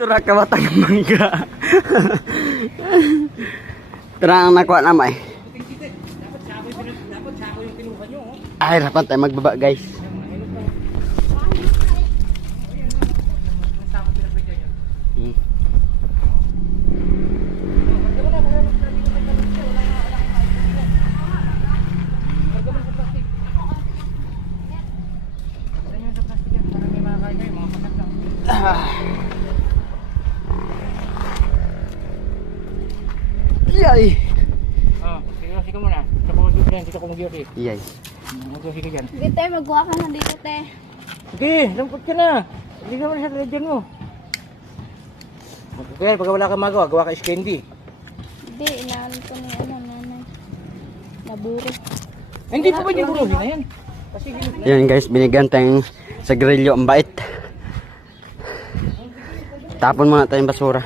Tura ka batang mangga. Tura ang nakuha naman eh. Ay, rapat tayo magbaba guys. Iyay. Sige muna. Sa pagkakita dito ko mag-iuri. Iyay. Mag-iuri ka dyan. Sige, te, magkuha ka na dito, te. Sige, lampot ka na. Hindi naman siya talaga dyan mo. Okay, pagka wala kang magawa, gawa ka iskendi. Hindi, inaalan ko na yung nanay. Naburo. Hindi pa ba yung buruhin na yan? Kasi ginit. Yan guys, binigyan tayong sa grilyo ang bait. Tapon muna tayong basura.